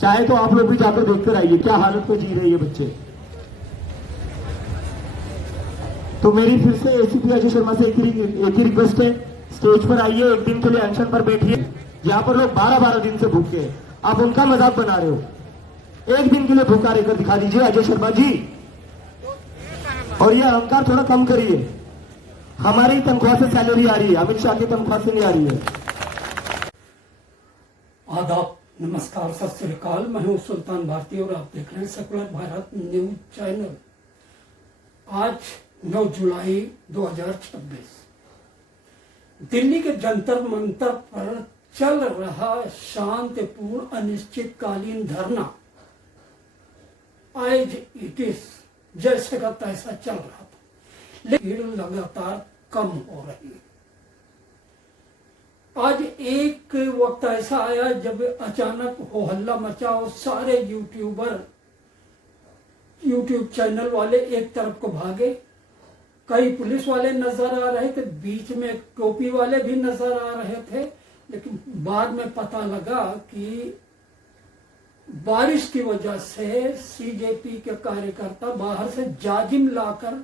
चाहे तो आप लोग भी जाकर देखकर आइए क्या हालत में जी रहे ये बच्चे। तो मेरी फिर से एसीपी अजय शर्मा से एक ही रिक्वेस्ट है, स्टेज पर आइए, एक दिन के लिए अनशन पर बैठिए। यहाँ पर लोग 12-12 दिन से भूखे हैं, आप उनका मजाक बना रहे हो। एक दिन के लिए भूखा रहकर दिखा दीजिए अजय शर्मा जी, और ये अहंकार थोड़ा कम करिए। हमारी तनख्वाह से सैलरी आ रही है, अमित शाह की तनख्वाह से नहीं आ रही है। आदाब, नमस्कार, सत श्री अकाल। मैं हूं सुल्तान भारती और आप देख रहे हैं सेकुलर भारत न्यूज चैनल। आज 9 जुलाई 2026 दिल्ली के जंतर मंतर पर चल रहा शांतिपूर्ण अनिश्चितकालीन धरना आज इट इज जैसे का तैसा चल रहा था, लेकिन लगातार कम हो रही है। आज एक वक्त ऐसा आया जब अचानक हो हल्ला मचा और सारे यूट्यूब चैनल वाले एक तरफ को भागे। कई पुलिस वाले नजर आ रहे थे, बीच में टोपी वाले भी नजर आ रहे थे, लेकिन बाद में पता लगा कि बारिश की वजह से सीजेपी के कार्यकर्ता बाहर से जाजिम लाकर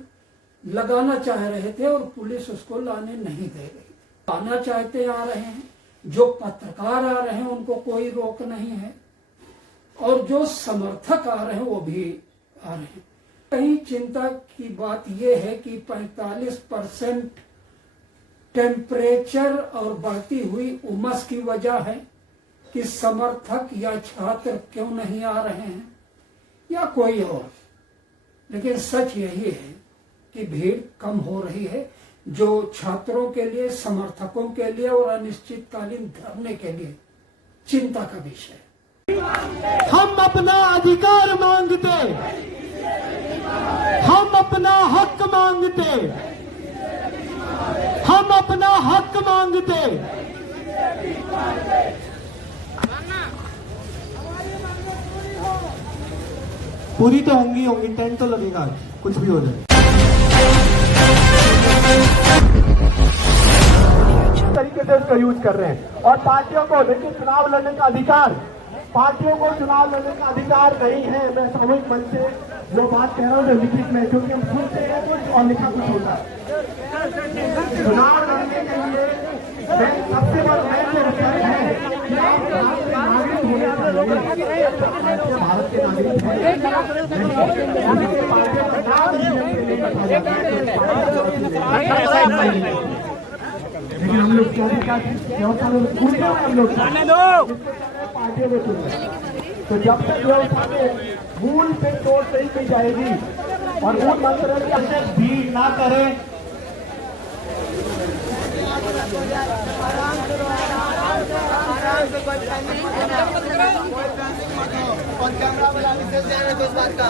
लगाना चाह रहे थे और पुलिस उसको लाने नहीं दे रही। आना चाहते आ रहे हैं, जो पत्रकार आ रहे हैं उनको कोई रोक नहीं है, और जो समर्थक आ रहे हैं वो भी आ रहे हैं। कहीं चिंता की बात यह है कि 45% टेम्परेचर और बढ़ती हुई उमस की वजह है कि समर्थक या छात्र क्यों नहीं आ रहे हैं या कोई और। लेकिन सच यही है कि भीड़ कम हो रही है, जो छात्रों के लिए, समर्थकों के लिए और अनिश्चितकालीन धरने के लिए चिंता का विषय। हम अपना अधिकार मांगते, हम अपना हक मांगते, हम अपना हक मांगते। पूरी तो होंगी, टेंट तो लगेगा, कुछ भी हो जाए। तरीके से उसका यूज कर रहे हैं। और पार्टियों को देखिए, चुनाव लड़ने का अधिकार, पार्टियों को चुनाव लड़ने का अधिकार नहीं है। मैं सामूहिक मंच से जो बात कह रहा हूँ लिखित में, क्योंकि हम सुनते हैं कुछ और लिखा कुछ होता है। चुनाव लड़ने के लिए सबसे बड़ा है कि आप नागरिक होने भारत के नागरिक लेकिन हम लोग हम लोग पार्टियों में चुन रहे। तो जब तक व्यवस्था मूल पे तोड़ सही की जाएगी और मूल मंत्र की भीड़ ना करें। और कैमरा वाला विशेष ध्यान रखो इस बात का।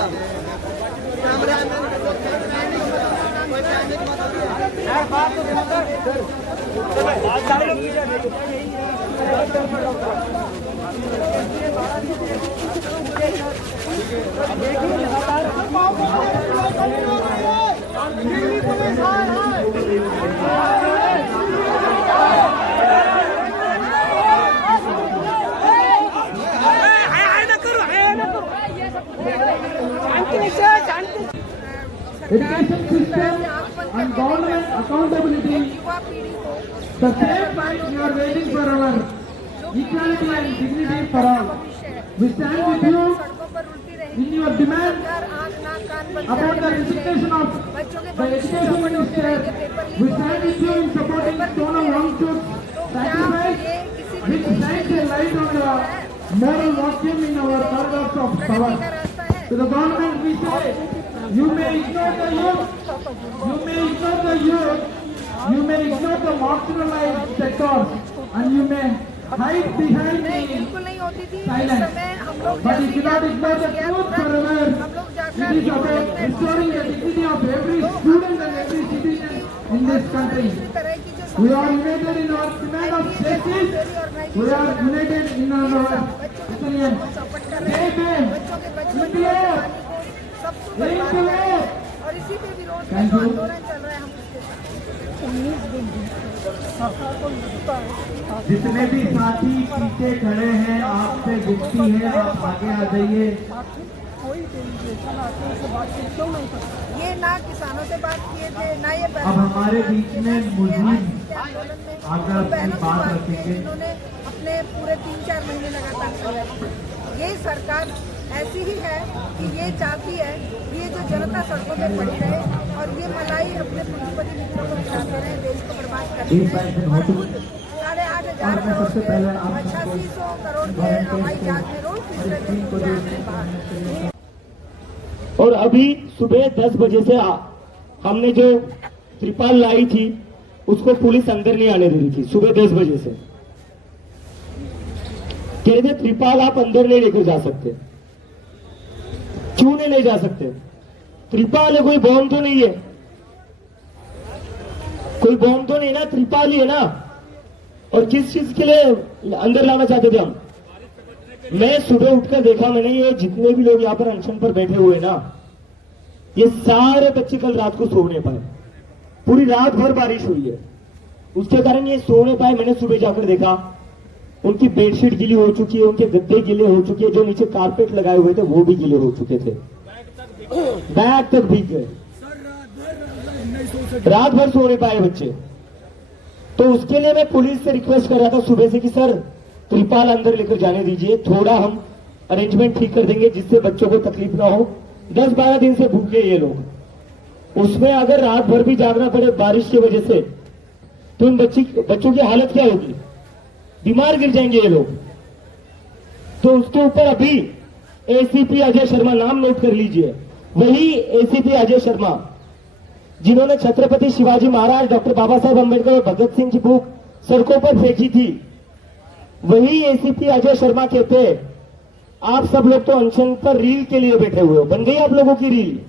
Education system and government accountability. The same time you are waiting for our equality and dignity for all. We stand with you in your demand about the resignation of the education minister. We stand with you in supporting Sonal Wangchuk's sacrifice, which shines a light on the moral vacuum in our corridors of power. To the government we say, you may ignore the youth, you may ignore the youth, you may ignore the marginalized sectors, and you may hide behind the silence. But you cannot ignore the truth forever. It is about restoring the dignity of every student and every citizen in this country. We are united in our demand of justice. We are united in our opinion. और इसी पे विरोध का आंदोलन चल रहा है। हम दिन भी सरकार को लगता है जितने भी साथी पीछे खड़े हैं, आपसे विनती है आप आगे आ जाइए। कोई डेलीगेशन आके उनसे बातचीत क्यों नहीं करता? ये ना किसानों से बात किए थे ना ये अब हमारे बीच में मुस्लिम आंदोलन में आकर अपनी बहनों से बात बात की है, रखेंगे। जिन्होंने अपने पूरे 3-4 महीने लगातार संघर्ष किया। ये सरकार ऐसी ही है कि ये चाहती है कि ये जो जनता सड़कों पे पड़ी रहे और ये मलाई अपने पूंजीपति मित्रों को खिलाते रहे, देश को बर्बाद करते रहे और खुद 8,500 करोड़ के 8800 करोड़ के हवाई जहाज में रोज तीसरे दिन पूरे बाहर। और अभी सुबह 10 बजे से हमने जो त्रिपाल लाई थी उसको पुलिस अंदर नहीं आने दे रही थी। सुबह 10 बजे से कह रहे थे त्रिपाल आप अंदर नहीं लेकर जा सकते। क्यों नहीं जा सकते? त्रिपाल है, कोई बॉम्ब तो नहीं है, कोई बॉम्ब तो नहीं ना, त्रिपाल ही है ना। और किस चीज के लिए अंदर लाना चाहते थे हम? मैं सुबह उठकर देखा मैंने, ये जितने भी लोग यहाँ पर अनशन पर बैठे हुए ना, ये सारे बच्चे कल रात को सो नहीं पाए। पूरी रात भर बारिश हुई है, उसके कारण ये सो नहीं पाए। मैंने सुबह जाकर देखा, उनकी बेडशीट गीली हो चुकी है, उनके गद्दे गीले हो चुके हैं, जो नीचे कारपेट लगाए हुए थे वो भी गीले हो चुके थे, बैग तक भीग गए। रात भर सो नहीं पाए बच्चे। तो उसके लिए मैं पुलिस से रिक्वेस्ट कर रहा था सुबह से कि सर त्रिपाल अंदर लेकर जाने दीजिए, थोड़ा हम अरेंजमेंट ठीक कर देंगे जिससे बच्चों को तकलीफ ना हो। 10-12 दिन से भूखे ये लोग, उसमें अगर रात भर भी जागना पड़े बारिश की वजह से तो इन बच्चों की हालत क्या होगी? बीमार गिर जाएंगे ये लोग। तो उसके ऊपर अभी एसीपी अजय शर्मा, नाम नोट कर लीजिए, वही एसीपी अजय शर्मा जिन्होंने छत्रपति शिवाजी महाराज, डॉक्टर बाबा साहेब अम्बेडकर और भगत सिंह की बुक सड़कों पर फेंकी थी, वही एसीपी अजय शर्मा कहते हैं आप सब लोग तो अनशन पर रील के लिए बैठे हुए हो। बन गई आप लोगों की रील?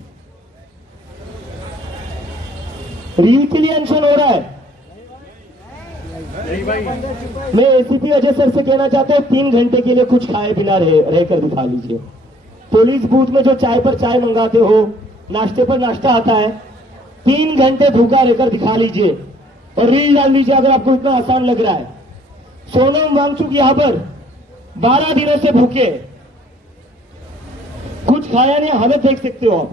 रील के लिए अनशन हो रहा है। मैं एसीपी अजय सर से कहना चाहता हूं 3 घंटे के लिए कुछ खाए बिना रहकर दिखा लीजिए। पुलिस बूथ में जो चाय पर चाय मंगाते हो, नाश्ते पर नाश्ता आता है, 3 घंटे भूखा रहकर दिखा लीजिए और रील डाल लीजिए अगर आपको इतना आसान लग रहा है। सोनम वांगचुक यहां पर 12 दिनों से भूखे, कुछ खाया नहीं, हालत देख सकते हो आप,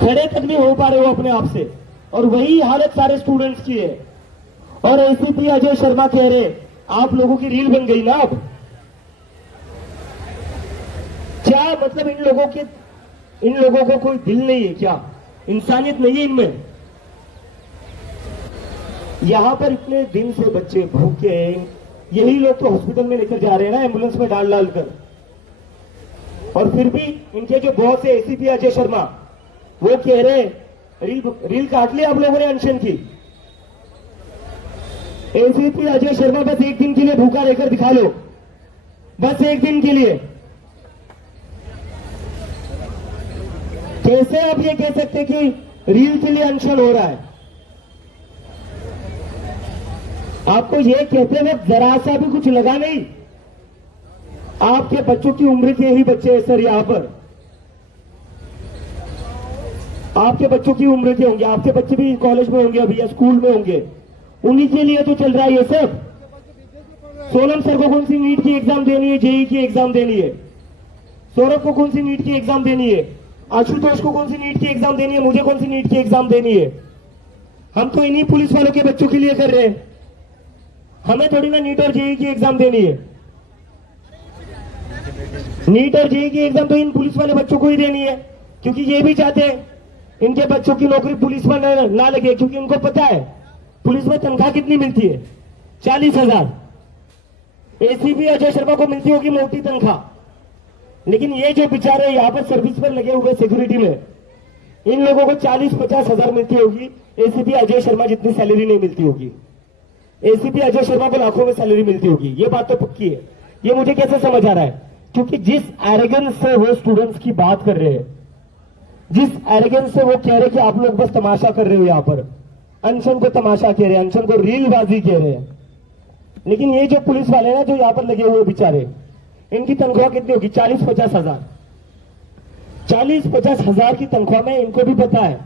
खड़े तक नहीं हो पा रहे हो अपने आप से। और वही हालत सारे स्टूडेंट्स की है। और एसीपी अजय शर्मा कह रहे आप लोगों की रील बन गई ना अब। क्या मतलब इन लोगों को कोई दिल नहीं है क्या? इंसानियत नहीं है इनमें? यहां पर इतने दिन से बच्चे भूखे हैं, यही लोग तो हॉस्पिटल में लेकर जा रहे हैं ना, एम्बुलेंस में डाल कर। और फिर भी इनके जो बॉस है एसीपी अजय शर्मा, वो कह रहे रील काट ली आप लोगों ने अनशन की। एसीपी अजय शर्मा बस एक दिन के लिए भूखा रहकर दिखा लो, बस एक दिन के लिए। कैसे आप ये कह सकते कि रील के लिए अनशन हो रहा है? आपको ये कहते वक्त जरा सा भी कुछ लगा नहीं? आपके बच्चों की उम्र के ही बच्चे हैं सर यहां पर, आपके बच्चों की उम्र के होंगे, आपके बच्चे भी कॉलेज में होंगे अभी या स्कूल में होंगे, उन्हीं के लिए तो चल रहा है ये सब। सोनम सर को कौन सी नीट की एग्जाम देनी है, जेई की एग्जाम देनी है? सौरभ को कौन सी नीट की एग्जाम देनी है? आशुतोष को कौन सी नीट की एग्जाम देनी है? मुझे कौन सी नीट की एग्जाम देनी है? हम तो इन्हीं पुलिस वालों के बच्चों के लिए कर रहे हैं, हमें थोड़ी ना नीट और जेई की एग्जाम देनी है। नीट और जेई की एग्जाम तो इन पुलिस वाले बच्चों को ही देनी है, क्योंकि ये भी चाहते हैं इनके बच्चों की नौकरी पुलिस में ना लगे, क्योंकि इनको पता है पुलिस में तनख्वाह कितनी मिलती है, 40,000। एसीपी अजय शर्मा को मिलती होगी मोटी तनख्वाह, लेकिन ये जो बेचारे यहाँ पर सर्विस पर लगे हुए सिक्योरिटी में, इन लोगों को 40-50 हजार मिलती होगी, एसीपी अजय शर्मा जितनी सैलरी नहीं मिलती होगी। एसीपी अजय शर्मा को लाखों में सैलरी मिलती होगी, ये बात तो पक्की है। ये मुझे कैसे समझ आ रहा है? क्योंकि जिस एरोगेंस से वो स्टूडेंट्स की बात कर रहे हैं, जिस एरोगेंस से वो कह रहे कि आप लोग बस तमाशा कर रहे हो, यहां पर अनशन को तमाशा कह रहे हैं, अनशन को रीलबाजी कह रहे हैं। लेकिन ये जो पुलिस वाले ना जो यहां पर लगे हुए बेचारे, इनकी तनख्वाह कितनी होगी? 40-50 हजार। 40-50 हजार की तनख्वाह में इनको भी पता है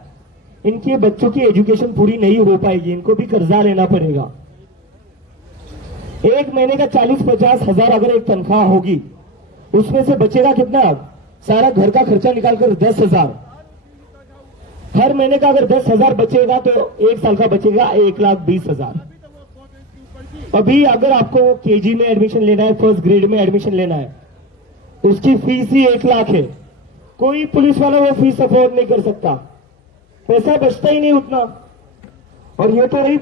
इनके बच्चों की एजुकेशन पूरी नहीं हो पाएगी, इनको भी कर्जा लेना पड़ेगा। एक महीने का 40-50 हजार अगर एक तनख्वाह होगी, उसमें से बचेगा कितना? सारा घर का खर्चा निकालकर 10,000। हर महीने का अगर 10,000 बचेगा तो एक साल का बचेगा 1,20,000। अभी अगर आपको केजी में एडमिशन लेना है, फर्स्ट ग्रेड में एडमिशन लेना है, उसकी फीस ही 1 लाख है। कोई पुलिस वाला वो फीस अफोर्ड नहीं कर सकता, पैसा बचता ही नहीं उतना। और ये तो रही